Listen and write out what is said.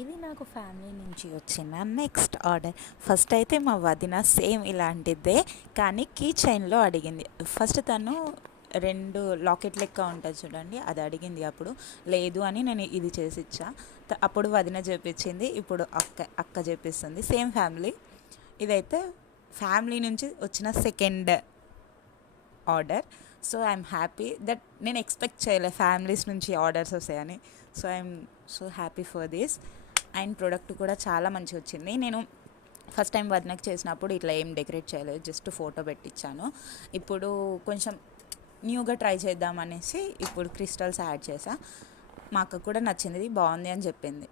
ఇది నాకు ఫ్యామిలీ నుంచి వచ్చిన నెక్స్ట్ ఆర్డర్. ఫస్ట్ అయితే మా వదిన సేమ్ ఇలాంటిదే, కానీ కీ చైన్లో అడిగింది. ఫస్ట్ తను 2 లాకెట్ లెక్క ఉంటుంది చూడండి, అది అడిగింది. అప్పుడు లేదు అని నేను ఇది చేసి ఇచ్చా. అప్పుడు వదిన చేపించింది, ఇప్పుడు అక్క చేపిస్తుంది. Same family. ఇదైతే ఫ్యామిలీ నుంచి వచ్చిన second order. So I'm happy that నేను ఎక్స్పెక్ట్ చేయలే ఫ్యామిలీస్ నుంచి ఆర్డర్స్ వస్తాయని. So I'm so happy for this. And product కూడా చాలా మంచిగా వచ్చింది. నేను ఫస్ట్ టైం వదినకి చేసినప్పుడు ఇట్లా ఏం డెకరేట్ చేయలేదు, జస్ట్ ఫోటో పెట్టించాను. ఇప్పుడు కొంచెం న్యూగా ట్రై చేద్దామనేసి ఇప్పుడు క్రిస్టల్స్ యాడ్ చేసా. మా అక్క కూడా నచ్చింది, బాగుంది అని చెప్పింది.